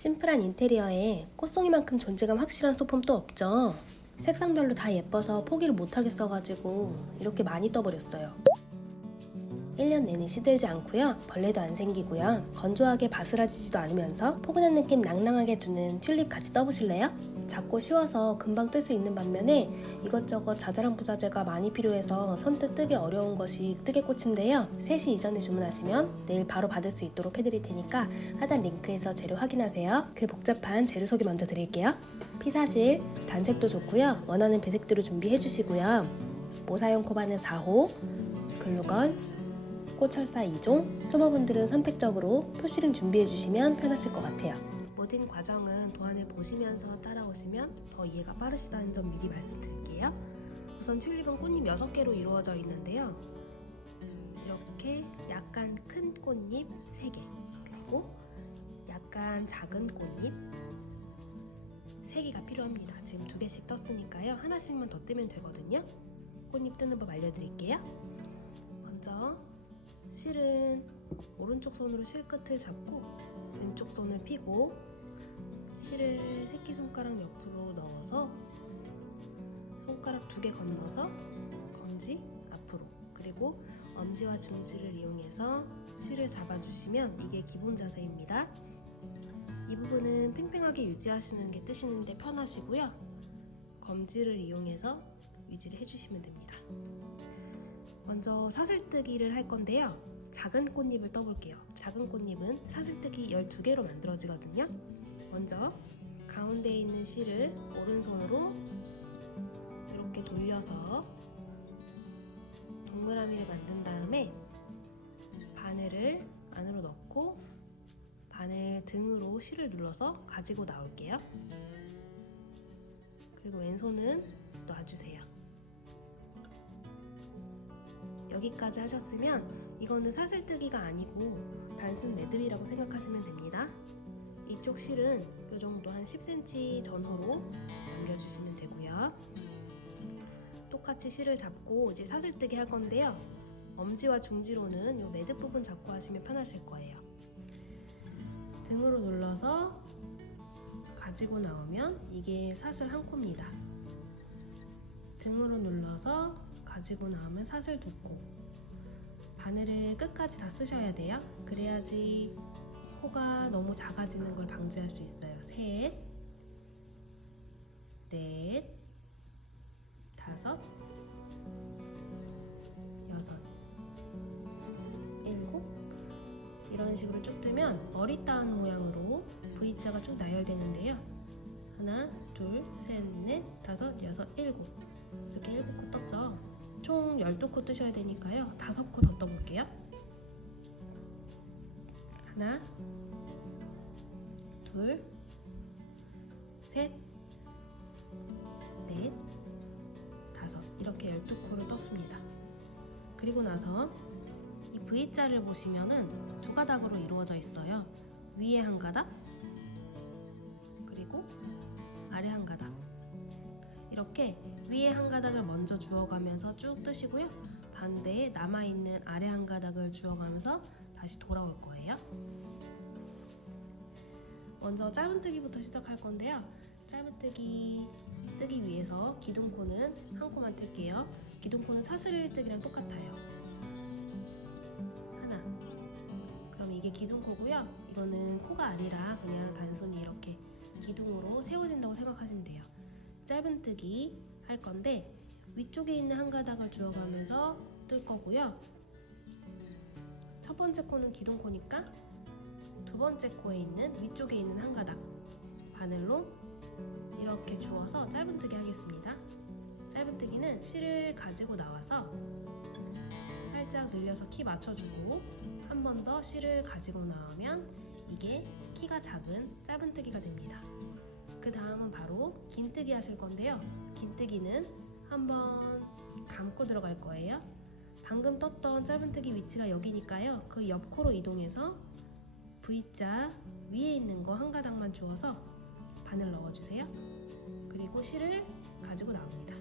심플한 인테리어에 꽃송이만큼 존재감 확실한 소품 또 없죠. 색상별로 다 예뻐서 포기를 못하겠어가지고 이렇게 많이 떠버렸어요. 1년 내내 시들지 않고요. 벌레도 안 생기고요. 건조하게 바스라지지도 않으면서 포근한 느낌 낭낭하게 주는 튤립 같이 떠보실래요? 작고 쉬워서 금방 뜰 수 있는 반면에 이것저것 자잘한 부자재가 많이 필요해서 선뜻 뜨기 어려운 것이 뜨개꽃인데요. 3시 이전에 주문하시면 내일 바로 받을 수 있도록 해드릴 테니까 하단 링크에서 재료 확인하세요. 그 복잡한 재료 소개 먼저 드릴게요. 피사실, 단색도 좋고요. 원하는 배색대로 준비해 주시고요. 모사용 코바늘 4호, 글루건, 꽃철사 2종, 초보분들은 선택적으로 표시를 준비해 주시면 편하실 것 같아요. 모든 과정은 도안을 보시면서 따라오시면 더 이해가 빠르시다는 점 미리 말씀드릴게요. 우선 튤립은 꽃잎 6개로 이루어져 있는데요. 이렇게 약간 큰 꽃잎 3개, 그리고 약간 작은 꽃잎 3개가 필요합니다. 지금 2개씩 떴으니까요. 하나씩만 더 뜨면 되거든요. 꽃잎 뜨는 법 알려드릴게요. 먼저 실은 오른쪽 손으로 실 끝을 잡고 왼쪽 손을 펴고 실을 새끼손가락 옆으로 넣어서 손가락 2개 건너서 검지 앞으로, 그리고 엄지와 중지를 이용해서 실을 잡아주시면 이게 기본 자세입니다. 이 부분은 팽팽하게 유지하시는 게 뜨시는데 편하시고요. 검지를 이용해서 유지를 해주시면 됩니다. 먼저 사슬뜨기를 할 건데요. 작은 꽃잎을 떠볼게요. 작은 꽃잎은 사슬뜨기 12개로 만들어지거든요. 먼저 가운데에 있는 실을 오른손으로 이렇게 돌려서 동그라미를 만든 다음에 바늘을 안으로 넣고 바늘 등으로 실을 눌러서 가지고 나올게요. 그리고 왼손은 놔주세요. 여기까지 하셨으면 이거는 사슬뜨기가 아니고 단순 매듭이라고 생각하시면 됩니다. 이쪽 실은 이 정도 한 10cm 전후로 남겨주시면 되고요. 똑같이 실을 잡고 이제 사슬뜨기 할 건데요. 엄지와 중지로는 이 매듭 부분 잡고 하시면 편하실 거예요. 등으로 눌러서 가지고 나오면 이게 사슬 한 코입니다. 등으로 눌러서 가지고 나오면 사슬 2코. 바늘을 끝까지 다 쓰셔야 돼요. 그래야지 코가 너무 작아지는 걸 방지할 수 있어요. 3, 4, 5, 6, 7 이런 식으로 쭉 뜨면 머리 따은 모양으로 V자가 쭉 나열되는데요. 하나, 둘, 셋, 넷, 다섯, 여섯, 7 이렇게 7코 떴죠. 총 12코 뜨셔야 되니까요. 5코 더 떠볼게요. 하나, 둘, 셋, 넷, 5 이렇게 12코를 떴습니다. 그리고 나서 이 V자를 보시면은 2가닥으로 이루어져 있어요. 위에 한 가닥, 그리고 아래 한 가닥. 이렇게 위에 한 가닥을 먼저 주워가면서 쭉 뜨시고요. 반대에 남아있는 아래 한 가닥을 주워가면서 다시 돌아올 거예요. 먼저 짧은뜨기부터 시작할 건데요. 짧은뜨기 뜨기 위해서 기둥코는 한 코만 틀게요. 기둥코는 사슬뜨기랑 똑같아요. 하나. 그럼 이게 기둥코고요. 이거는 코가 아니라 그냥 단순히 이렇게 기둥으로 세워진다고 생각하시면 돼요. 짧은뜨기 할 건데 위쪽에 있는 한 가닥을 주워가면서 뜰 거고요. 첫 번째 코는 기둥코니까 두 번째 코에 있는 위쪽에 있는 한 가닥 바늘로 이렇게 주워서 짧은뜨기 하겠습니다. 짧은뜨기는 실을 가지고 나와서 살짝 늘려서 키 맞춰주고 한 번 더 실을 가지고 나오면 이게 키가 작은 짧은뜨기가 됩니다. 그 다음은 바로 긴뜨기 하실 건데요. 긴뜨기는 한번 감고 들어갈 거예요. 방금 떴던 짧은뜨기 위치가 여기니까요. 그 옆코로 이동해서 V자 위에 있는 거 한 가닥만 주워서 바늘 넣어주세요. 그리고 실을 가지고 나옵니다.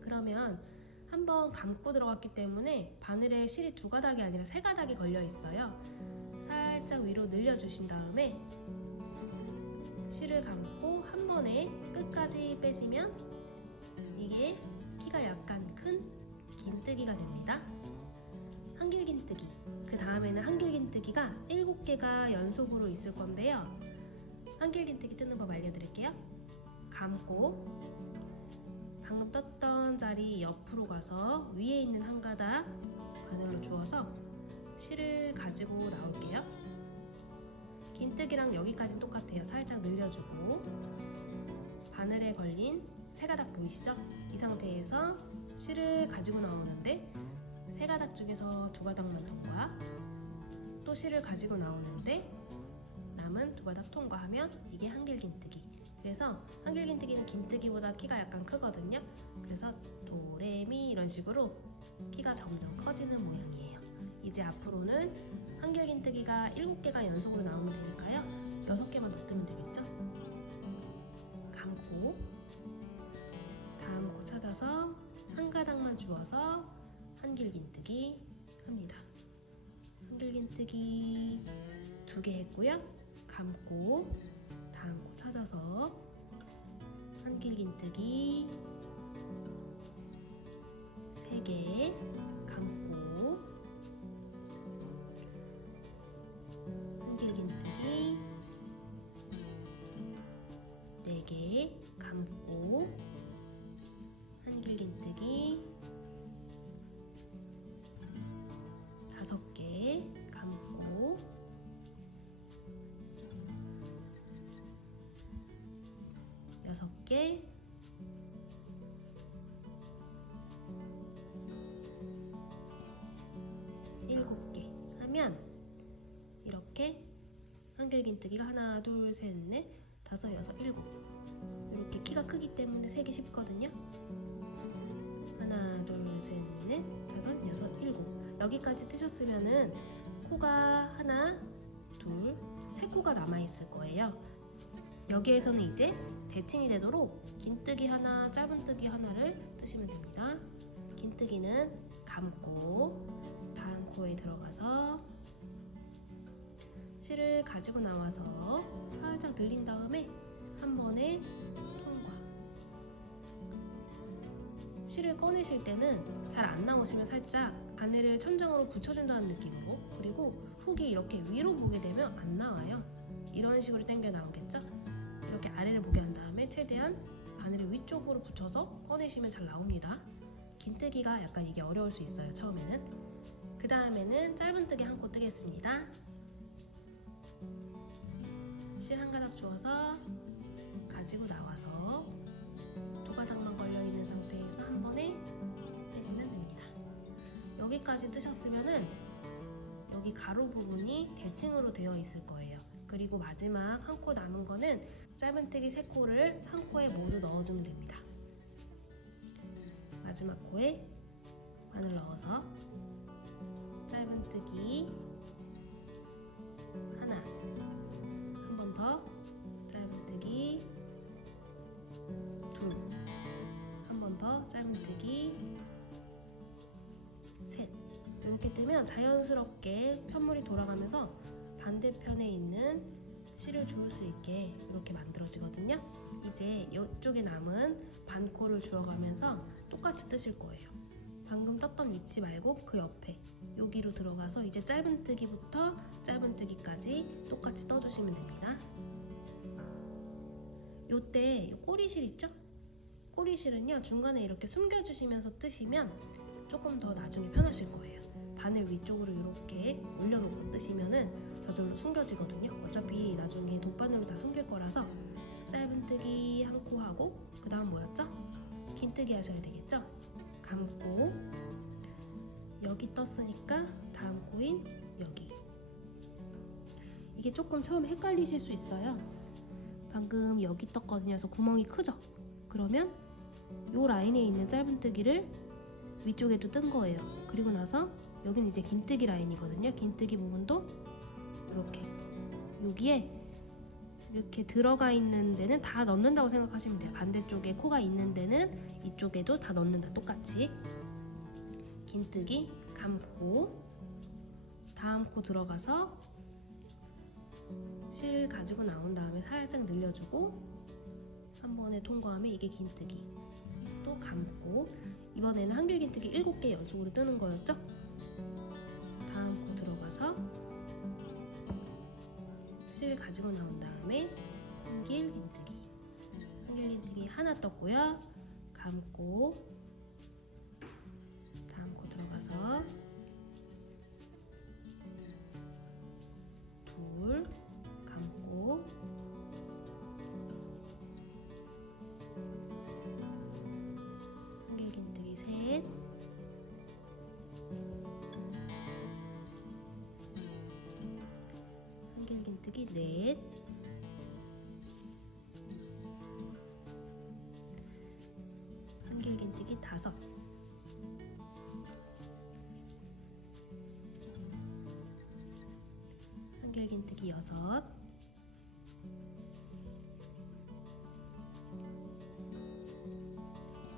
그러면 한번 감고 들어갔기 때문에 바늘에 실이 2가닥이 아니라 3가닥이 걸려 있어요. 살짝 위로 늘려주신 다음에 실을 감고 한 번에 끝까지 빼시면 이게 키가 약간 큰 긴뜨기가 됩니다. 한길긴뜨기. 그 다음에는 한길긴뜨기가 7개가 연속으로 있을 건데요. 한길긴뜨기 뜨는 법 알려드릴게요. 감고 방금 떴던 자리 옆으로 가서 위에 있는 한 가닥 바늘로 주워서 실을 가지고 나올게요. 긴뜨기랑 여기까지 똑같아요. 살짝 늘려주고 바늘에 걸린 세 가닥 보이시죠? 이 상태에서 실을 가지고 나오는데 세 가닥 중에서 두 가닥만 통과, 또 실을 가지고 나오는데 남은 두 가닥 통과하면 이게 한길긴뜨기. 그래서 한길긴뜨기는 긴뜨기보다 키가 약간 크거든요. 그래서 도레미 이런 식으로 키가 점점 커지는 모양이에요. 이제 앞으로는 한길긴뜨기가 7개가 연속으로 나오면 되니까요. 6개만 더 뜨면 되겠죠? 감고 다음 코 찾아서 한 가닥만 주워서 한길긴뜨기 합니다. 한길긴뜨기 2개 했고요. 감고 다음 코 찾아서 한길긴뜨기 3개 감고 한길긴뜨기 4개 감고 한길긴뜨기 5개 감고 여섯 개 일곱 개 하면 이렇게 한길긴뜨기가 하나, 둘, 셋, 넷, 다섯, 여섯, 일곱 이렇게 키가 크기 때문에 세기 쉽거든요. 하나, 둘, 셋, 넷, 다섯, 여섯, 일곱 여기까지 뜨셨으면은 코가 하나, 둘, 세 코가 남아있을 거예요. 여기에서는 이제 대칭이 되도록 긴뜨기 하나, 짧은뜨기 하나를 뜨시면 됩니다. 긴뜨기는 감고 다음 코에 들어가서 실을 가지고 나와서 살짝 늘린 다음에 한 번에 통과. 실을 꺼내실 때는 잘 안 나오시면 살짝 바늘을 천장으로 붙여준다는 느낌으로, 그리고 훅이 이렇게 위로 보게 되면 안 나와요. 이런 식으로 당겨 나오겠죠? 이렇게 아래를 보게 한 다음에 최대한 바늘을 위쪽으로 붙여서 꺼내시면 잘 나옵니다. 긴뜨기가 약간 이게 어려울 수 있어요, 처음에는. 그 다음에는 짧은뜨기 한 코 뜨겠습니다. 실 한 가닥 주워서 가지고 나와서 두 가닥만 걸려있는 상태에서 한 번에 빼시면 됩니다. 여기까지 뜨셨으면은 여기 가로 부분이 대칭으로 되어 있을 거예요. 그리고 마지막 한 코 남은 거는 짧은뜨기 3코를 한 코에 모두 넣어주면 됩니다. 마지막 코에 바늘 넣어서 짧은뜨기 하나, 한 번 더 짧은뜨기 둘, 한 번 더 짧은뜨기 셋. 이렇게 뜨면 자연스럽게 편물이 돌아가면서 반대편에 있는 실을 주울 수 있게 이렇게 만들어지거든요. 이제 이쪽에 남은 반코를 주워가면서 똑같이 뜨실 거예요. 방금 떴던 위치 말고 그 옆에 여기로 들어가서 이제 짧은뜨기부터 짧은뜨기까지 똑같이 떠주시면 됩니다. 요때 요 꼬리실 있죠? 꼬리실은요 중간에 이렇게 숨겨주시면서 뜨시면 조금 더 나중에 편하실 거예요. 바늘 위쪽으로 이렇게 올려놓고 뜨시면은 저절로 숨겨지거든요. 어차피 나중에 돗바늘로 다 숨길 거라서 짧은뜨기 한 코 하고 그 다음 뭐였죠? 긴뜨기 하셔야 되겠죠? 감고 여기 떴으니까 다음 코인 여기. 이게 조금 처음에 헷갈리실 수 있어요. 방금 여기 떴거든요. 그래서 구멍이 크죠? 그러면 이 라인에 있는 짧은뜨기를 위쪽에도 뜬 거예요. 그리고 나서 여기는 이제 긴뜨기 라인이거든요. 긴뜨기 부분도 이렇게 여기에 이렇게 들어가 있는 데는 다 넣는다고 생각하시면 돼요. 반대쪽에 코가 있는 데는 이쪽에도 다 넣는다. 똑같이 긴뜨기 감고 다음 코 들어가서 실 가지고 나온 다음에 살짝 늘려주고 한 번에 통과하면 이게 긴뜨기. 또 감고 이번에는 한길 긴뜨기 7개 연속으로 뜨는 거였죠? 다음 코 들어가서 실 가지고 나온 다음에 한길 긴뜨기. 한길 긴뜨기 하나 떴고요. 감고 다음 코 들어가서 둘 감고 한길 긴뜨기 셋 한길 긴뜨기 넷 한길 긴뜨기 다섯 한길 긴뜨기 여섯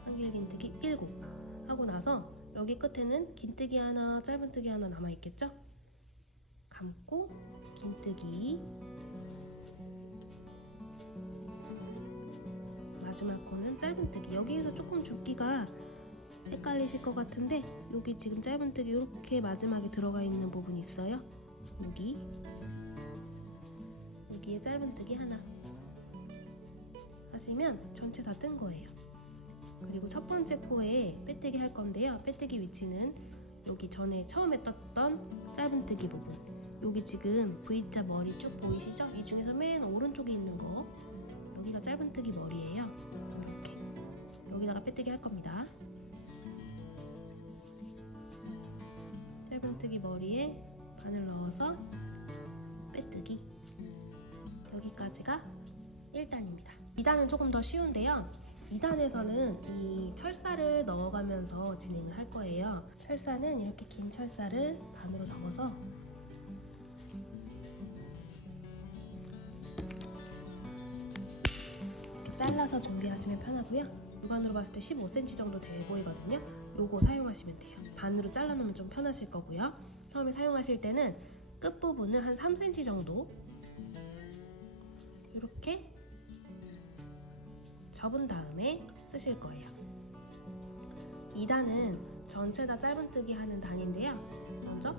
한길 긴뜨기 7 하고 나서 여기 끝에는 긴뜨기 하나 짧은뜨기 하나 남아있겠죠? 감고 긴뜨기 마지막 코는 짧은뜨기. 여기에서 조금 줍기가 헷갈리실 것 같은데 여기 지금 짧은뜨기 이렇게 마지막에 들어가 있는 부분이 있어요. 여기에 짧은뜨기 하나 하시면 전체 다 뜬 거예요. 그리고 첫 번째 코에 빼뜨기 할 건데요. 빼뜨기 위치는 여기 전에 처음에 떴던 짧은뜨기 부분. 여기 지금 V자 머리 쭉 보이시죠? 이 중에서 맨 오른쪽에 있는 거 여기가 짧은뜨기 머리예요. 이렇게 여기다가 빼뜨기 할 겁니다. 짧은뜨기 머리에 바늘 넣어서 빼뜨기. 여기까지가 1단입니다. 2단은 조금 더 쉬운데요. 2단에서는 이 철사를 넣어가면서 진행을 할 거예요. 철사는 이렇게 긴 철사를 반으로 접어서 이렇게 잘라서 준비하시면 편하고요. 육안으로 봤을 때 15cm 정도 돼 보이거든요. 요거 사용하시면 돼요. 반으로 잘라놓으면 좀 편하실 거고요. 처음에 사용하실 때는 끝부분을 한 3cm 정도 이렇게 접은 다음에 쓰실 거예요. 2단은 전체 다 짧은뜨기 하는 단인데요. 먼저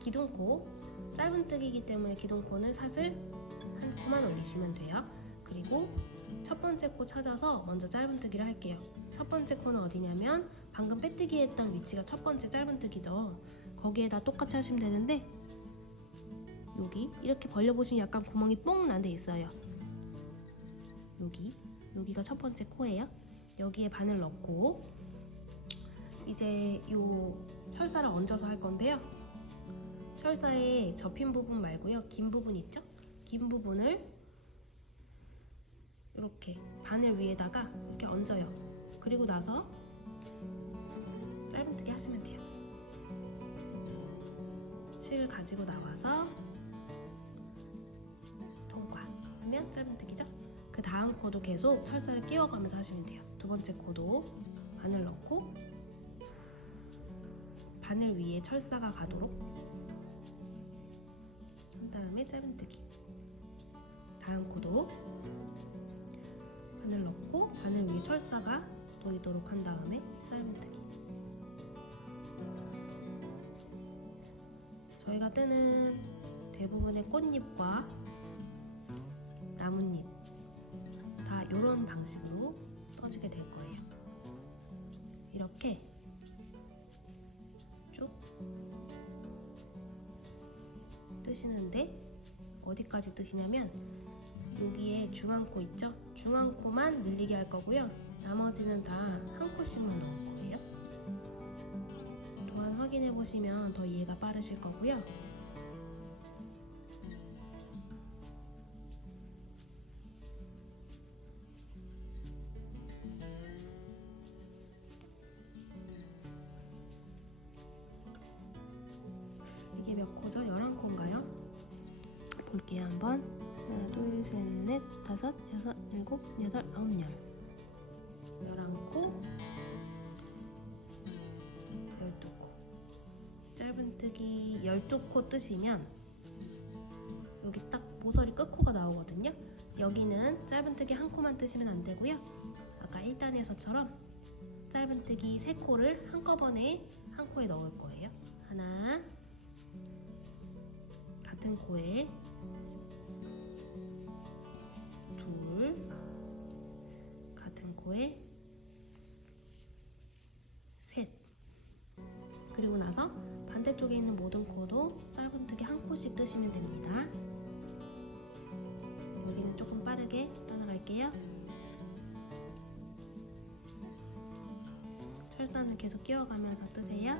기둥코, 짧은뜨기이기 때문에 기둥코는 사슬 한 코만 올리시면 돼요. 그리고 첫 번째 코 찾아서 먼저 짧은뜨기를 할게요. 첫 번째 코는 어디냐면 방금 빼뜨기 했던 위치가 첫 번째 짧은뜨기죠. 거기에다 똑같이 하시면 되는데 여기 이렇게 벌려보시면 약간 구멍이 뽕 난 데 있어요. 여기가 첫 번째 코예요. 여기에 바늘 넣고 이제 요 철사를 얹어서 할 건데요. 철사에 접힌 부분 말고요. 긴 부분 있죠? 긴 부분을 이렇게 바늘 위에다가 이렇게 얹어요. 그리고 나서 짧은뜨기 하시면 돼요. 실 가지고 나와서 통과하면 짧은뜨기죠? 그 다음 코도 계속 철사를 끼워가면서 하시면 돼요. 두 번째 코도 바늘 넣고 바늘 위에 철사가 가도록 한 다음에 짧은뜨기. 다음 코도 바늘 넣고 바늘 위에 철사가 놓이도록 한 다음에 짧은뜨기. 저희가 뜨는 대부분의 꽃잎과 나뭇잎 다 이런 방식으로 떠지게 될 거예요. 이렇게 쭉 뜨시는데 어디까지 뜨시냐면 여기에 중앙코 있죠? 중앙코만 늘리게 할 거고요. 나머지는 다 한 코씩만 넣을 거예요. 도안 확인해 보시면 더 이해가 빠르실 거고요. 이게 몇 코죠? 11코인가요? 볼게요 한번. 하나, 둘, 셋, 넷, 다섯, 여섯, 일곱, 여덟, 아홉, 열. 11코, 12코. 짧은뜨기 12코 뜨시면 여기 딱 모서리 끝코가 나오거든요. 여기는 짧은뜨기 한 코만 뜨시면 안 되고요. 아까 1단에서처럼 짧은뜨기 3코를 한꺼번에 한 코에 넣을 거예요. 하나, 같은 코에 둘, 같은 코에 셋. 그리고 나서 반대쪽에 있는 모든 코도 짧은뜨기 한 코씩 뜨시면 됩니다. 여기는 조금 빠르게 떠나갈게요. 철사는 계속 끼워가면서 뜨세요.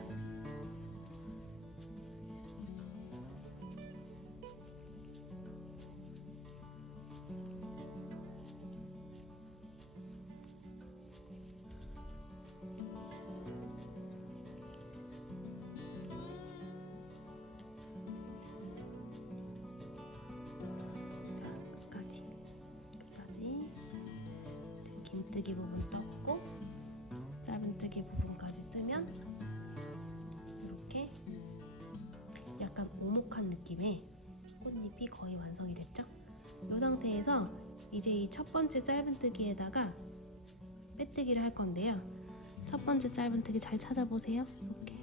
끝까지 긴뜨기 부분 떴고 짧은뜨기 부분까지 뜨면 이렇게 약간 오목한 느낌의 꽃잎이 거의 완성이 됐죠? 이 상태에서 이제 이 첫 번째 짧은뜨기에다가 빼뜨기를 할 건데요. 첫 번째 짧은뜨기 잘 찾아보세요. 이렇게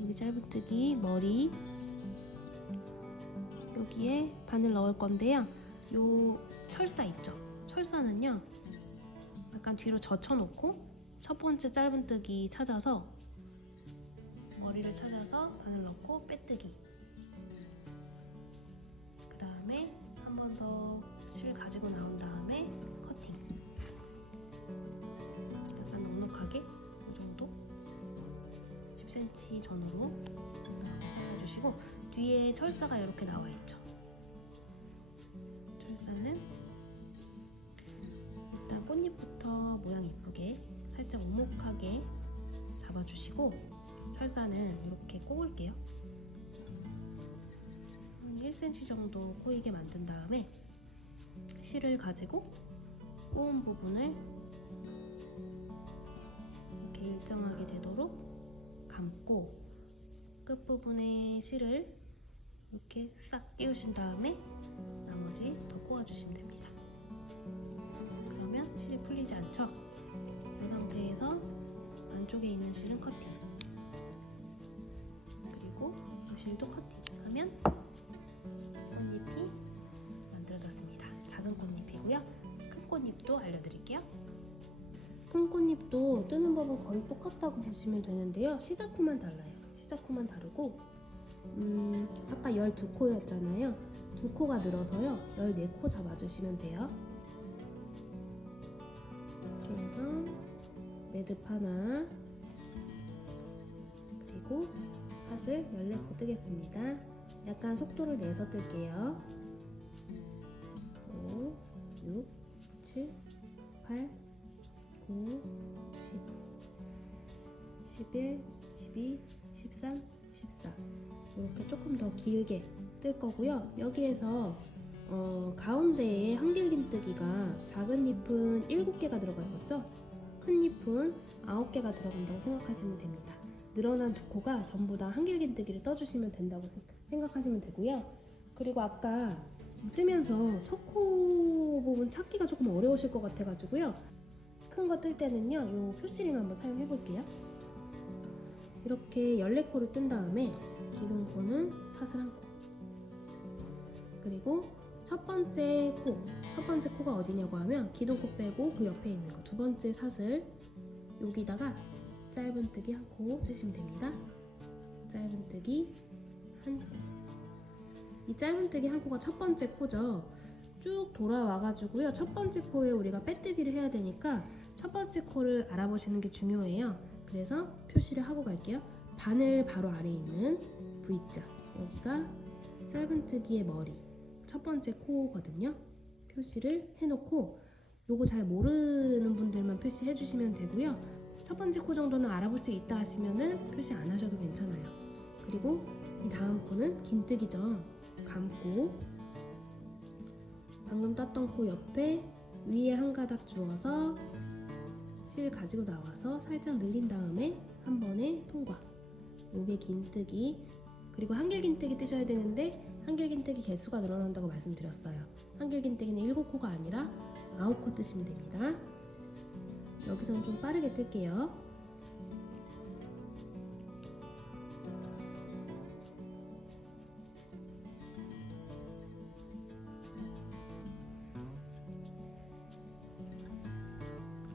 여기 짧은뜨기 머리 여기에 바늘 넣을 건데요. 요 철사 있죠? 철사는요 약간 뒤로 젖혀놓고 첫 번째 짧은뜨기 찾아서 머리를 찾아서 바늘 넣고 빼뜨기, 그 다음에 한 번 더 실 가지고 나온 다음에 커팅. 약간 넉넉하게 이 정도 10cm 전후로 잘라주시고 뒤에 철사가 이렇게 나와 있죠. 철사는 일단 꽃잎부터 모양 이쁘게 살짝 오목하게 잡아주시고 철사는 이렇게 꼬을게요. 한 1cm 정도 꼬이게 만든 다음에 실을 가지고 꼬은 부분을 이렇게 일정하게 되도록 감고 끝부분에 실을 이렇게 싹 끼우신 다음에 나머지 더 꼬아주시면 됩니다. 그러면 실이 풀리지 않죠? 이 상태에서 안쪽에 있는 실은 커팅, 그리고 이 실도 커팅하면 꽃잎이 만들어졌습니다. 작은 꽃잎이고요. 큰 꽃잎도 알려드릴게요. 큰 꽃잎도 뜨는 법은 거의 똑같다고 보시면 되는데요. 시작코만 달라요. 시작코만 다르고 아까 12코였잖아요. 2코가 늘어서요 14코 잡아주시면 돼요. 이렇게 해서 매듭 하나, 그리고 사슬 14코 뜨겠습니다. 약간 속도를 내서 뜰게요. 5, 6, 7, 8, 9, 10, 11, 12, 13, 14 이렇게 조금 더 길게 뜰 거고요. 여기에서 가운데에 한길긴뜨기가 작은 잎은 7개가 들어갔었죠? 큰 잎은 9개가 들어간다고 생각하시면 됩니다. 늘어난 2코가 전부 다 한길긴뜨기를 떠주시면 된다고 생각하시면 되고요. 그리고 아까 뜨면서 첫 코 부분 찾기가 조금 어려우실 것 같아가지고요. 큰 거 뜰 때는요, 요 표시링 한번 사용해 볼게요. 이렇게 14코를 뜬 다음에 기둥코는 사슬 1코, 그리고 첫 번째 코가 어디냐고 하면 기둥코 빼고 그 옆에 있는 거 두 번째 사슬 여기다가 짧은뜨기 1코 뜨시면 됩니다. 짧은뜨기 1코. 이 짧은뜨기 1코가 첫 번째 코죠. 쭉 돌아와가지고요. 첫 번째 코에 우리가 빼뜨기를 해야 되니까 첫 번째 코를 알아보시는 게 중요해요. 그래서 표시를 하고 갈게요. 바늘 바로 아래에 있는 V자, 여기가 짧은뜨기의 머리 첫 번째 코거든요. 표시를 해놓고 요거 잘 모르는 분들만 표시해 주시면 되고요. 첫 번째 코 정도는 알아볼 수 있다 하시면은 표시 안 하셔도 괜찮아요. 그리고 이 다음 코는 긴뜨기죠. 감고 방금 떴던 코 옆에 위에 한 가닥 주어서 실 가지고 나와서 살짝 늘린 다음에 한 번에 통과. 요게 긴뜨기. 그리고 한길긴뜨기 뜨셔야 되는데 한길긴뜨기 개수가 늘어난다고 말씀드렸어요. 한길긴뜨기는 7코가 아니라 9코 뜨시면 됩니다. 여기서는 좀 빠르게 뜰게요.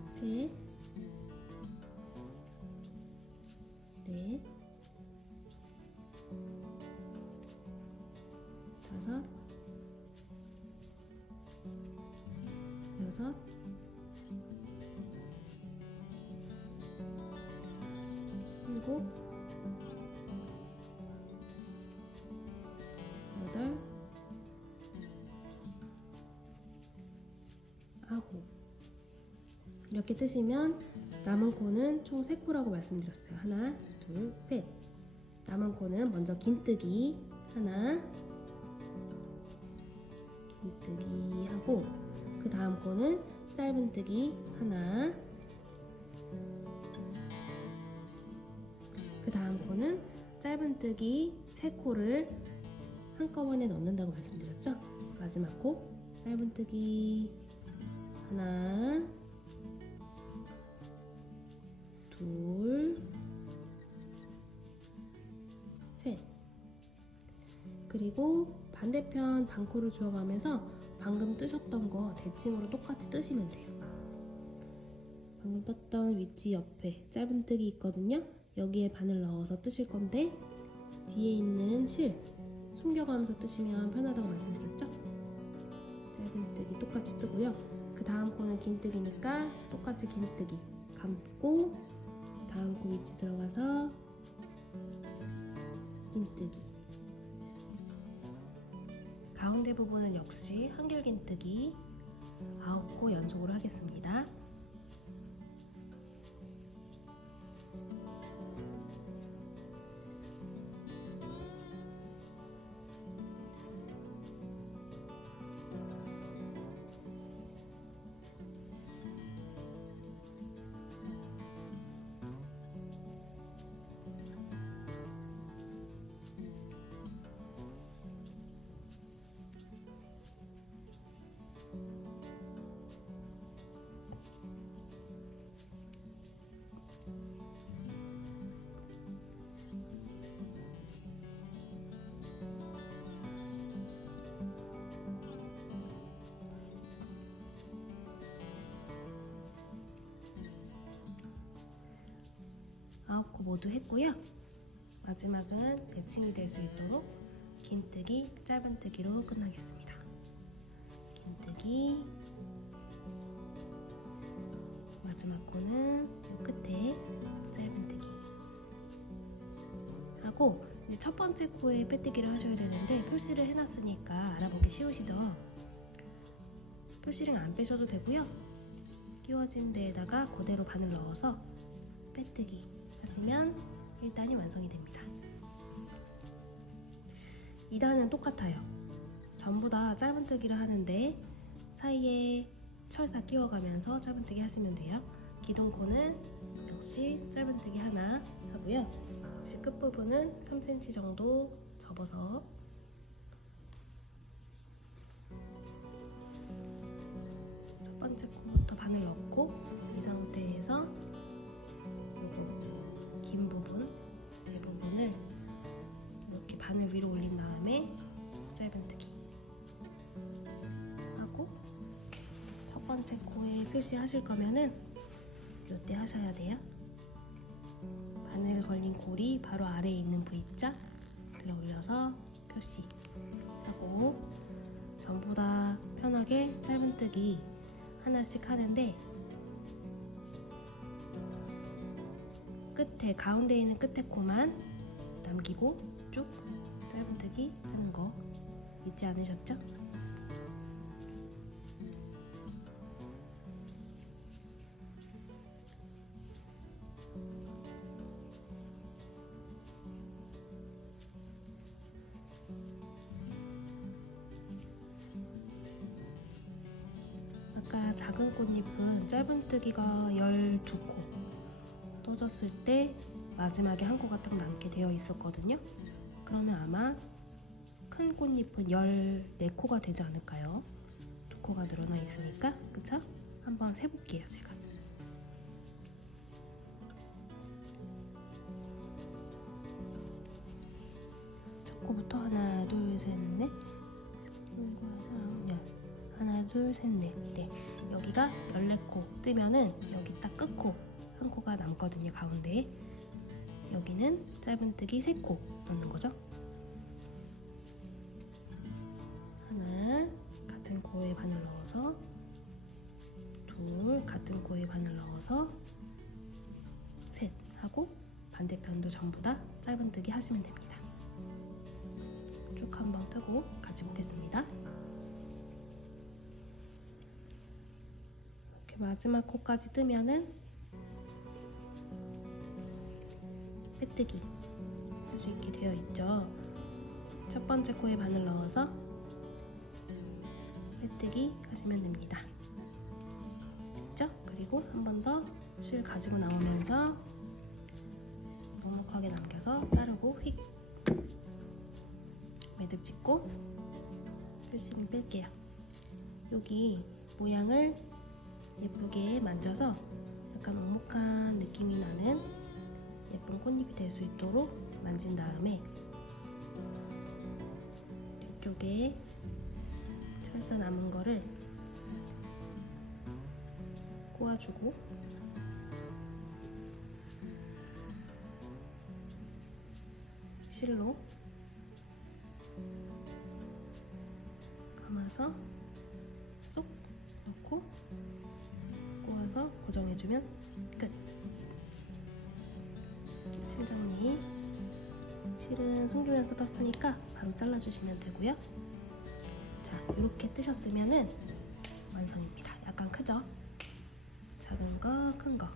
셋, 넷, 다섯, 여섯, 일곱, 여덟, 아홉. 이렇게 뜨시면 남은 코는 총 3코라고 말씀드렸어요. 하나, 둘, 셋. 남은 코는 먼저 긴뜨기 하나, 긴뜨기 하고 그 다음 코는 짧은뜨기 하나, 그 다음 코는 짧은뜨기 3코를 한꺼번에 넣는다고 말씀드렸죠. 마지막 코 짧은뜨기 하나, 둘, 셋. 그리고 반대편 반코를 주워가면서 방금 뜨셨던 거 대칭으로 똑같이 뜨시면 돼요. 방금 떴던 위치 옆에 짧은뜨기 있거든요. 여기에 바늘 넣어서 뜨실 건데 뒤에 있는 실 숨겨가면서 뜨시면 편하다고 말씀드렸죠. 짧은뜨기 똑같이 뜨고요. 그 다음 코는 긴뜨기니까 똑같이 긴뜨기 감고 다음 코 위치 들어가서 긴뜨기. 가운데 부분은 역시 한길긴뜨기 9코 연속으로 하겠습니다. 아홉 코 모두 했고요. 마지막은 대칭이 될 수 있도록 긴뜨기, 짧은뜨기로 끝나겠습니다. 긴뜨기, 마지막 코는 이 끝에 짧은뜨기 하고 이제 첫 번째 코에 빼뜨기를 하셔야 되는데 표시를 해놨으니까 알아보기 쉬우시죠? 표시를 안 빼셔도 되고요. 끼워진 데에다가 그대로 바늘 넣어서 빼뜨기 하시면 1단이 완성이 됩니다. 2단은 똑같아요. 전부 다 짧은뜨기를 하는데 사이에 철사 끼워가면서 짧은뜨기 하시면 돼요. 기둥코는 역시 짧은뜨기 하나 하고요. 역시 끝부분은 3cm 정도 접어서 첫 번째 코부터 바늘 넣고 이 상태에서 요거 긴 부분, 대부분을 이렇게 바늘 위로 올린 다음에 짧은뜨기 하고 첫 번째 코에 표시하실 거면은 이때 하셔야 돼요. 바늘 걸린 골이 바로 아래에 있는 V자 들어 올려서 표시하고 전부 다 편하게 짧은뜨기 하나씩 하는데 끝에 가운데 있는 끝에 코만 남기고 쭉 짧은뜨기 하는 거 잊지 않으셨죠? 아까 작은 꽃잎은 짧은뜨기가 12코 떠졌을 때 마지막에 한 코가 딱 남게 되어 있었거든요. 그러면 아마 큰 꽃잎은 14코가 되지 않을까요? 2코가 늘어나 있으니까, 그쵸? 한번 세볼게요, 제가. 첫 코부터 하나, 둘, 셋, 넷. 하나, 둘, 셋, 넷. 네. 여기가 14코 뜨면은 여기 딱 끝코 한 코가 남거든요, 가운데에. 여기는 짧은뜨기 3코 넣는 거죠. 하나, 같은 코에 바늘 넣어서, 둘, 같은 코에 바늘 넣어서, 셋 하고 반대편도 전부 다 짧은뜨기 하시면 됩니다. 쭉 한번 뜨고 같이 보겠습니다. 이렇게 마지막 코까지 뜨면은 빼뜨기 할 수 있게 되어 있죠. 첫 번째 코에 바늘 넣어서 빼뜨기 하시면 됩니다. 됐죠? 그리고 한 번 더 실 가지고 나오면서 넉넉하게 남겨서 자르고 휙 매듭 짓고 필수는 뺄게요. 여기 모양을 예쁘게 만져서 약간 오목한 느낌이 나는 예쁜 꽃잎이 될 수 있도록 만진 다음에 뒤쪽에 철사 남은 거를 꼬아주고 실로 감아서 쏙 넣고 꼬아서 고정해주면 끝. 실 정리. 실은 송조연서 떴으니까 바로 잘라주시면 되고요. 자, 이렇게 뜨셨으면은 완성입니다. 약간 크죠? 작은 거, 큰 거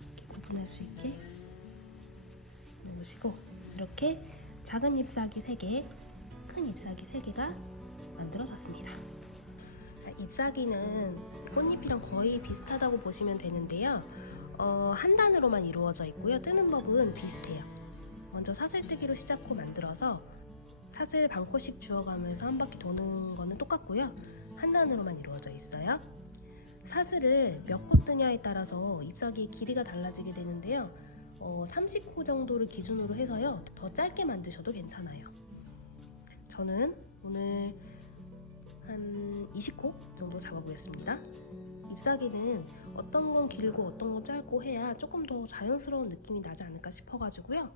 이렇게 구분할 수 있게 놓으시고, 이렇게 작은 잎사귀 3개, 큰 잎사귀 3개가 만들어졌습니다. 자, 잎사귀는 꽃잎이랑 거의 비슷하다고 보시면 되는데요. 한 단으로만 이루어져 있고요. 뜨는 법은 비슷해요. 먼저 사슬뜨기로 시작 후 만들어서 사슬 반 코씩 주워가면서 한 바퀴 도는 거는 똑같고요. 한 단으로만 이루어져 있어요. 사슬을 몇 코 뜨냐에 따라서 잎사귀의 길이가 달라지게 되는데요. 30코 정도를 기준으로 해서요. 더 짧게 만드셔도 괜찮아요. 저는 오늘 한 20코 정도 잡아보겠습니다. 잎사귀는 어떤 건 길고 어떤 건 짧고 해야 조금 더 자연스러운 느낌이 나지 않을까 싶어가지고요.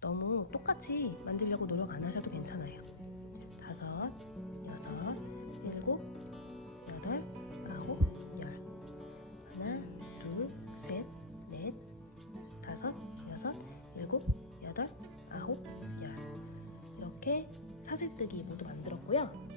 너무 똑같이 만들려고 노력 안 하셔도 괜찮아요. 5, 6, 7, 8, 9, 10. 하나, 둘, 셋, 넷, 5, 6, 7, 8, 9, 10. 이렇게 사슬뜨기 모두 만들었고요.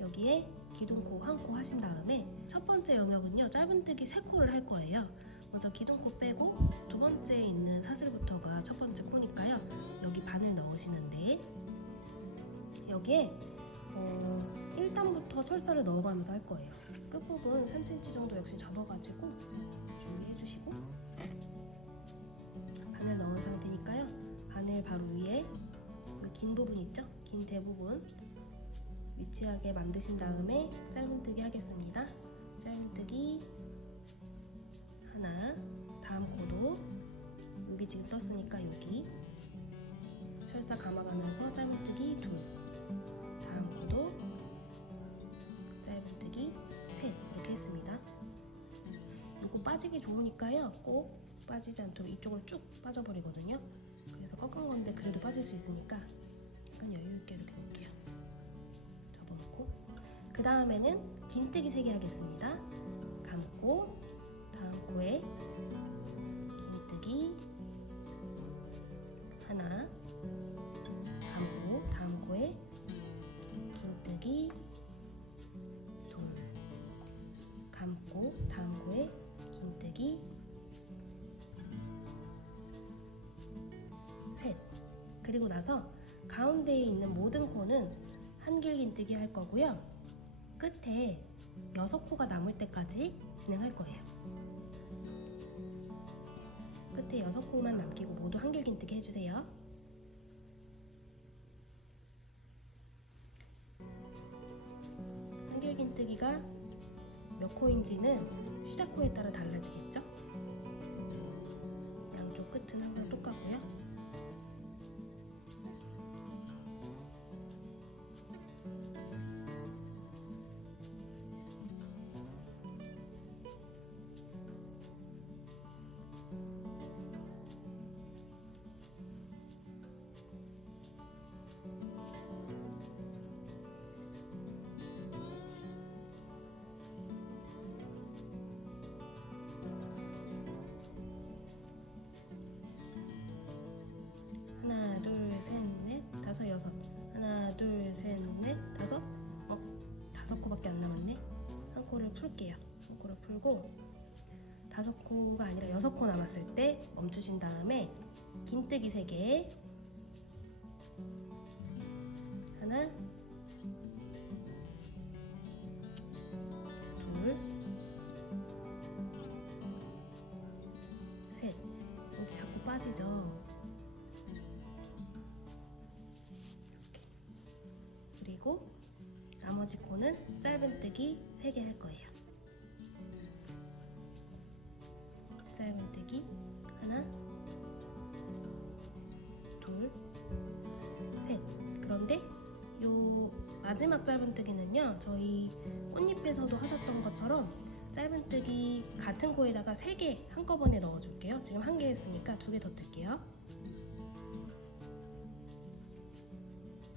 여기에 기둥코 한 코 하신 다음에 첫 번째 영역은요, 짧은뜨기 3코를 할 거예요. 먼저 기둥코 빼고 두 번째에 있는 사슬부터가 첫 번째 코니까요. 여기 바늘 넣으시는데 여기에 1단부터 철사를 넣어가면서 할 거예요. 끝부분 3cm 정도 역시 접어가지고 준비해주시고, 바늘 넣은 상태니까요. 바늘 바로 위에 긴 부분 있죠? 긴 대부분 위치하게 만드신 다음에 짧은뜨기 하겠습니다. 짧은뜨기 하나, 다음 코도 여기 지금 떴으니까 여기 철사 감아가면서 짧은뜨기 둘, 다음 코도 짧은뜨기 셋, 이렇게 했습니다. 이거 빠지기 좋으니까요, 꼭 빠지지 않도록 이쪽으로 쭉 빠져버리거든요. 그래서 꺾은 건데 그래도 빠질 수 있으니까 약간 여유있게 이렇게 놓을게요. 접어놓고 그 다음에는 긴뜨기 3개 하겠습니다. 감고 다음 코에 긴뜨기 하나, 감고 다음 코에 긴뜨기 둘, 감고 다음 코에 긴뜨기 셋. 그리고 나서 가운데에 있는 모든 코는 한길 긴뜨기 할 거고요. 끝에 6코가 남을 때까지 진행할 거예요. 끝에 6코만 남기고 모두 한길긴뜨기 해주세요. 한길긴뜨기가 몇 코인지는 시작 코에 따라 달라지겠죠? 양쪽 끝은 항상 똑같고요. 하나, 둘, 셋, 넷, 다섯, 여섯. 하나, 둘, 셋, 넷, 다섯. 5코밖에 안 남았네. 한 코를 풀게요. 한 코를 풀고 5코가 아니라 6코 남았을 때 멈추신 다음에 긴뜨기 3개. 하나, 둘, 셋. 여기 자꾸 빠지죠. 그리고 나머지 코는 짧은뜨기 3개 할 거예요. 짧은뜨기 하나, 둘, 셋. 그런데 요 마지막 짧은뜨기는요, 저희 꽃잎에서도 하셨던 것처럼 짧은뜨기 같은 코에다가 3개 한꺼번에 넣어줄게요. 지금 1개 했으니까 2개 더 뜰게요.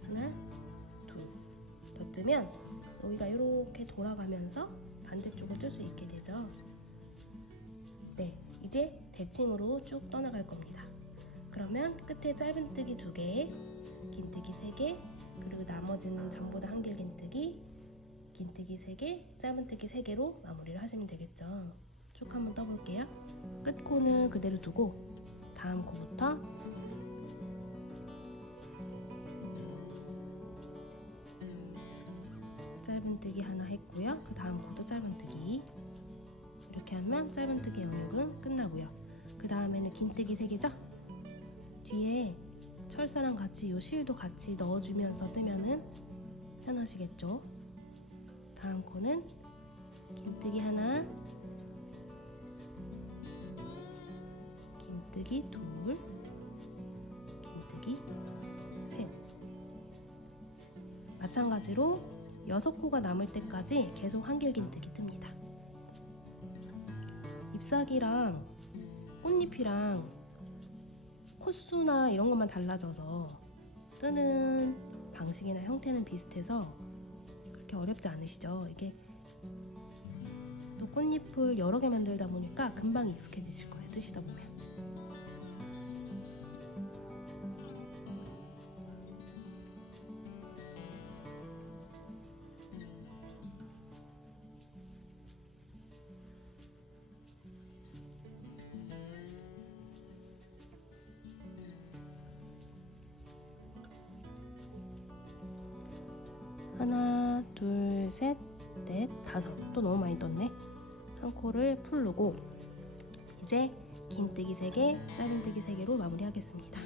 하나, 더 뜨면 여기가 이렇게 돌아가면서 반대쪽을 뜰 수 있게 되죠. 네, 이제 대칭으로 쭉 떠나갈 겁니다. 그러면 끝에 짧은뜨기 2개, 긴뜨기 3개, 그리고 나머지는 전부 다 한길긴뜨기, 긴뜨기 3개, 짧은뜨기 3개로 마무리를 하시면 되겠죠. 쭉 한번 떠볼게요. 끝코는 그대로 두고 다음 코부터 짧은뜨기 하나 했고요. 그 다음 코도 짧은뜨기. 이렇게 하면 짧은뜨기 영역은 끝나고요. 그 다음에는 긴뜨기 3개죠? 뒤에 철사랑 같이 요 실도 같이 넣어주면서 뜨면은 편하시겠죠? 다음 코는 긴뜨기 하나, 긴뜨기 둘, 긴뜨기 셋. 마찬가지로 6코가 남을 때까지 계속 한길긴뜨기 뜹니다. 잎사귀랑 꽃잎이랑 코수나 이런 것만 달라져서 뜨는 방식이나 형태는 비슷해서 그렇게 어렵지 않으시죠? 이게 또 꽃잎을 여러 개 만들다 보니까 금방 익숙해지실 거예요. 뜨시다 보면. 하나, 둘, 셋, 넷, 다섯. 또 너무 많이 떴네. 한 코를 풀르고 이제 긴뜨기 3개, 짧은뜨기 3개로 마무리하겠습니다.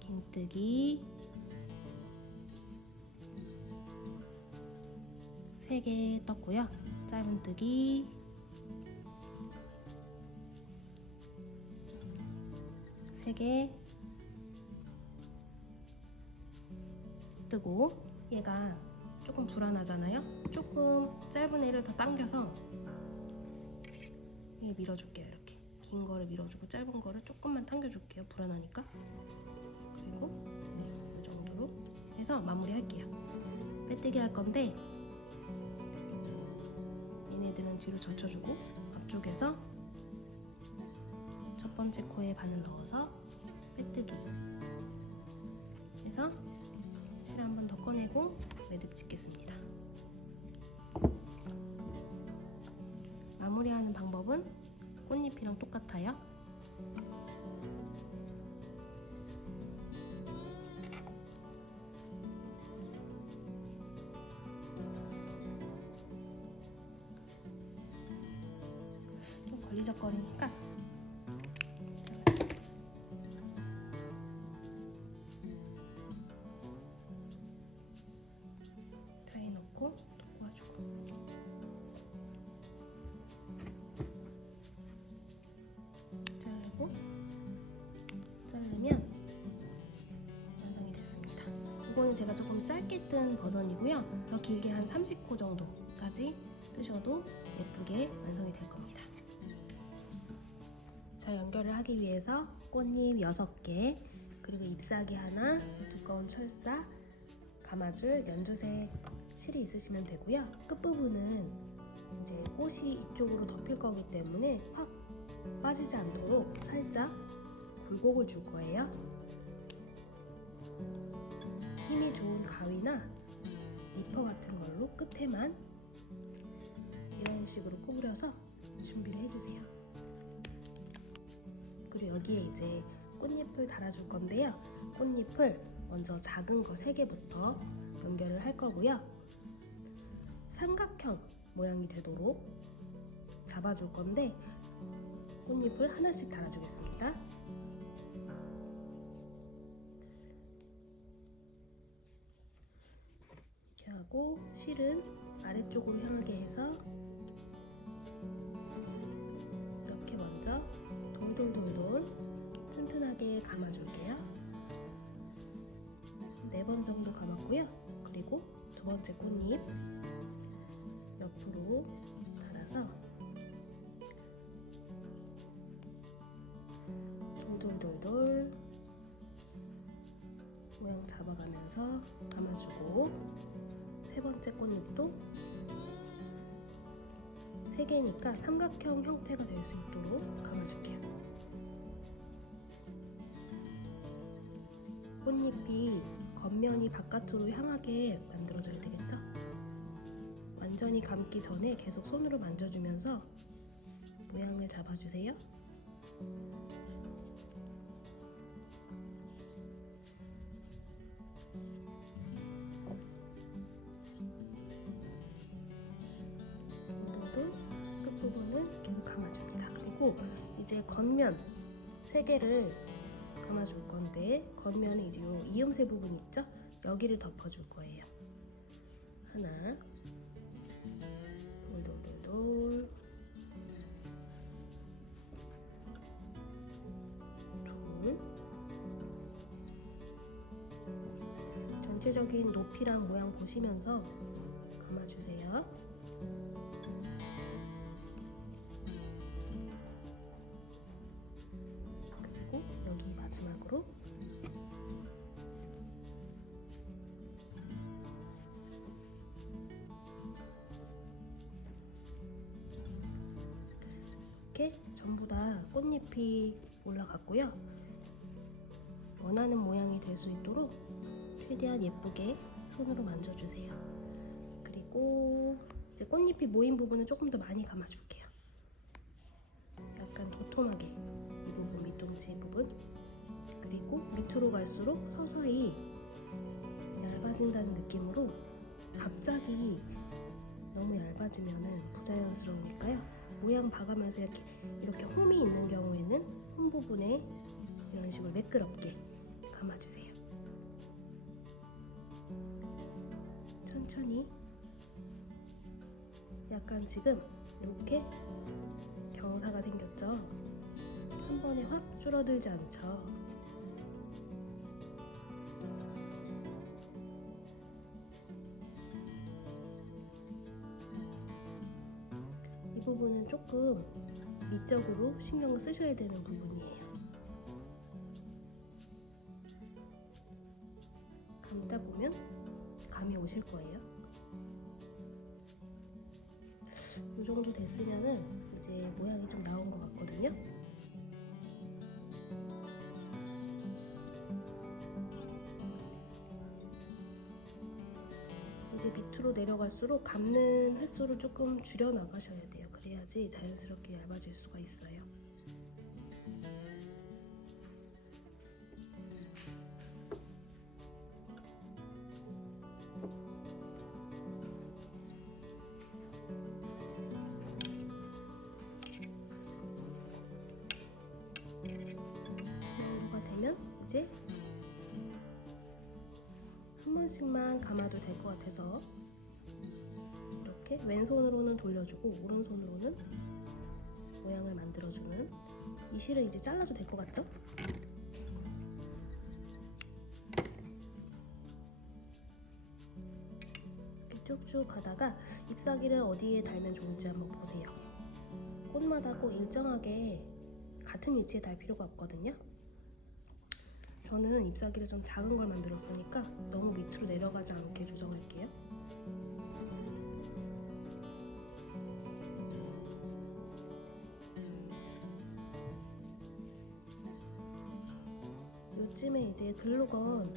긴뜨기 3개 떴고요. 짧은뜨기 3개 뜨고, 얘가 조금 불안하잖아요. 조금 짧은 애를 더 당겨서 이게 밀어줄게요. 이렇게 긴 거를 밀어주고 짧은 거를 조금만 당겨줄게요. 불안하니까. 그리고 이 정도로 해서 마무리할게요. 빼뜨기 할 건데 얘네들은 뒤로 젖혀주고 앞쪽에서 첫 번째 코에 바늘 넣어서 빼뜨기 해서 실 한 번 더 꺼내고 매듭 짓겠습니다. 마무리하는 방법은 꽃잎이랑 똑같아요. 좀 걸리적거리니까 놓고 도와주고. 자르면 완성이 됐습니다. 이거는 제가 조금 짧게 뜬 버전이고요. 더 길게 한 30코 정도까지 뜨셔도 예쁘게 완성이 될 겁니다. 자, 연결을 하기 위해서 꽃잎 6개, 그리고 잎사귀 하나, 두꺼운 철사, 감아줄 연두색 실이 있으시면 되고요. 끝부분은 이제 꽃이 이쪽으로 덮일 거기 때문에 확 빠지지 않도록 살짝 굴곡을 줄 거예요. 힘이 좋은 가위나 니퍼 같은 걸로 끝에만 이런 식으로 구부려서 준비를 해주세요. 그리고 여기에 이제 꽃잎을 달아줄 건데요. 꽃잎을 먼저 작은 거 3개부터 연결을 할 거고요. 삼각형 모양이 되도록 잡아줄 건데 꽃잎을 하나씩 달아주겠습니다. 이렇게 하고 실은 아래쪽으로 향하게 해서 이렇게 먼저 돌돌돌돌 튼튼하게 감아줄게요. 4번 정도 감았고요. 그리고 두 번째 꽃잎 옆으로 달아서 돌돌돌돌 모양 잡아가면서 감아주고, 세 번째 꽃잎도 3개니까 삼각형 형태가 될 수 있도록 감아줄게요. 꽃잎이 겉면이 바깥으로 향하게 만들어져야 되겠죠? 완전히 감기 전에 계속 손으로 만져주면서 모양을 잡아주세요. 끝부분은 계속 감아줍니다. 그리고 이제 겉면 3개를 감아줄 건데, 겉면에 이제 요 이음새 부분 있죠? 여기를 덮어줄 거예요. 하나, 돌돌돌돌, 둘. 전체적인 높이랑 모양 보시면서 감아주세요. 그리고 여기 마지막으로 이렇게 전부 다 꽃잎이 올라갔고요. 원하는 모양이 될 수 있도록 최대한 예쁘게 손으로 만져주세요. 그리고 이제 꽃잎이 모인 부분은 조금 더 많이 감아줄게요. 약간 도톰하게 이 부분, 밑동치 부분. 그리고 밑으로 갈수록 서서히 얇아진다는 느낌으로, 갑자기 너무 얇아지면 부자연스러우니까요. 모양 봐가면서 이렇게 홈이 있는 경우에는 홈 부분에 이런 식으로 매끄럽게 감아주세요. 천천히. 약간 지금 이렇게 경사가 생겼죠? 한 번에 확 줄어들지 않죠? 이 부분은 조금 미적으로 신경을 쓰셔야 되는 부분이에요. 감다 보면 감이 오실 거예요. 이 정도 됐으면은 이제 모양이 좀 나온 것 같거든요. 이제 밑으로 내려갈수록 감는 횟수를 조금 줄여 나가셔야 돼요. 그래야지 자연스럽게 얇아질 수가 있어요. 이 정도가 되면 이제 한 번씩만 감아도 될 것 같아서 이렇게 왼손으로는 돌려주고 오른손으로는 모양을 만들어주는, 이 실을 이제 잘라도 될 것 같죠? 이렇게 쭉쭉 가다가 잎사귀를 어디에 달면 좋을지 한번 보세요. 꽃마다 꼭 일정하게 같은 위치에 달 필요가 없거든요. 저는 잎사귀를 좀 작은 걸 만들었으니까 너무 밑으로 내려가지 않게 조정할게요. 요쯤에 이제 글루건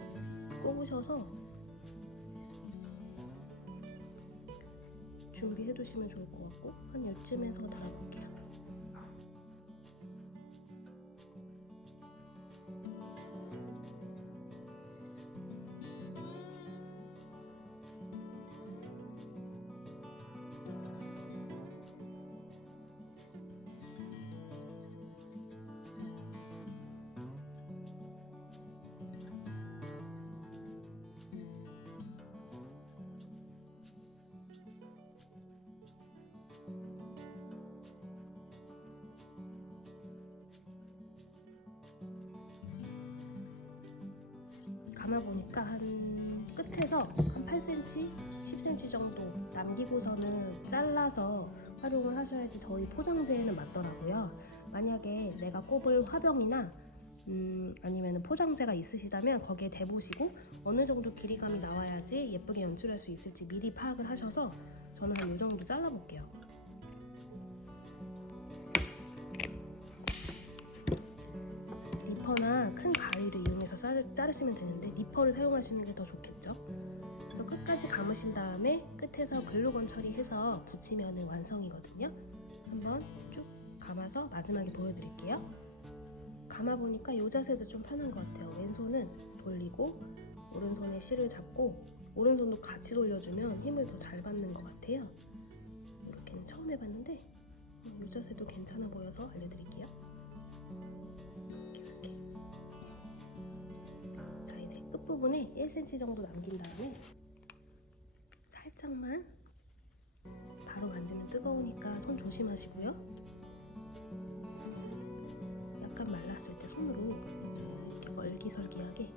꼽으셔서 준비해 두시면 좋을 것 같고, 한 요쯤에서 달아볼게요. 감아보니까 한 끝에서 한 8cm, 10cm 정도 남기고서는 잘라서 활용을 하셔야지 저희 포장재에는 맞더라고요. 만약에 내가 꼽을 화병이나 아니면 포장재가 있으시다면 거기에 대보시고 어느 정도 길이감이 나와야지 예쁘게 연출할 수 있을지 미리 파악을 하셔서 저는 한 이 정도 잘라볼게요. 니퍼나 큰 가위를 이용해서 자르시면 되는데 니퍼를 사용하시는 게 더 좋겠죠. 그래서 끝까지 감으신 다음에 끝에서 글루건 처리해서 붙이면 완성이거든요. 한번 쭉 감아서 마지막에 보여드릴게요. 감아보니까 이 자세도 좀 편한 것 같아요. 왼손은 돌리고 오른손에 실을 잡고 오른손도 같이 돌려주면 힘을 더 잘 받는 것 같아요. 이렇게는 처음 해봤는데 이 자세도 괜찮아 보여서 알려드릴게요. 이렇게. 자, 이제 끝부분에 1cm 정도 남긴 다음에 살짝만, 바로 만지면 뜨거우니까 손 조심하시고요. 약간 말랐을 때 손으로 이렇게 얼기설기하게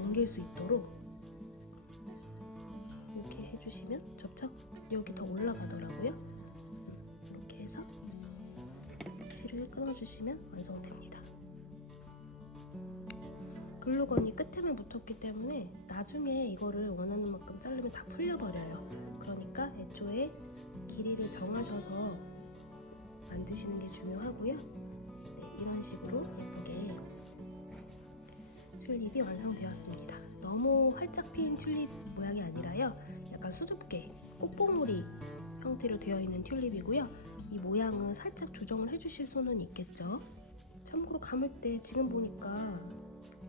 옮길 수 있도록 이렇게 해주시면 접착력이 더 올라가더라고요. 이렇게 해서 실을 끊어주시면 완성됩니다. 글루건이 끝에만 붙었기 때문에 나중에 이거를 원하는 만큼 자르면 다 풀려버려요. 그러니까 애초에 길이를 정하셔서 만드시는 게 중요하고요. 네, 이런 식으로 예쁘게 튤립이 완성되었습니다. 너무 활짝 핀 튤립 모양이 아니라요, 약간 수줍게 꽃봉오리 형태로 되어 있는 튤립이고요. 이 모양은 살짝 조정을 해주실 수는 있겠죠. 참고로 감을 때 지금 보니까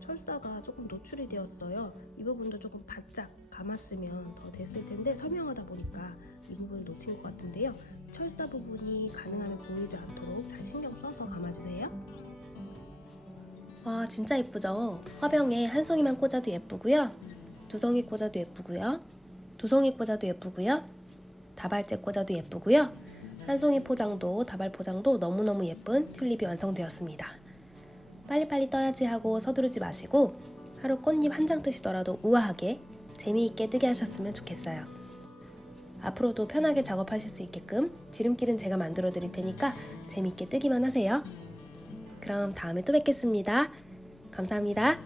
철사가 조금 노출이 되었어요. 이 부분도 조금 바짝 감았으면 더 됐을 텐데 설명하다 보니까 이 부분을 놓친 것 같은데요. 철사 부분이 가능하면 보이지 않도록 잘 신경 써서 감아주세요. 와, 진짜 예쁘죠? 화병에 한 송이만 꽂아도 예쁘고요. 두 송이 꽂아도 예쁘고요. 두 송이 꽂아도 예쁘고요. 다발째 꽂아도 예쁘고요. 한 송이 포장도 다발 포장도 너무너무 예쁜 튤립이 완성되었습니다. 빨리빨리 떠야지 하고 서두르지 마시고 하루 꽃잎 한 장 뜨시더라도 우아하게 재미있게 뜨게 하셨으면 좋겠어요. 앞으로도 편하게 작업하실 수 있게끔 지름길은 제가 만들어 드릴 테니까 재미있게 뜨기만 하세요. 그럼 다음에 또 뵙겠습니다. 감사합니다.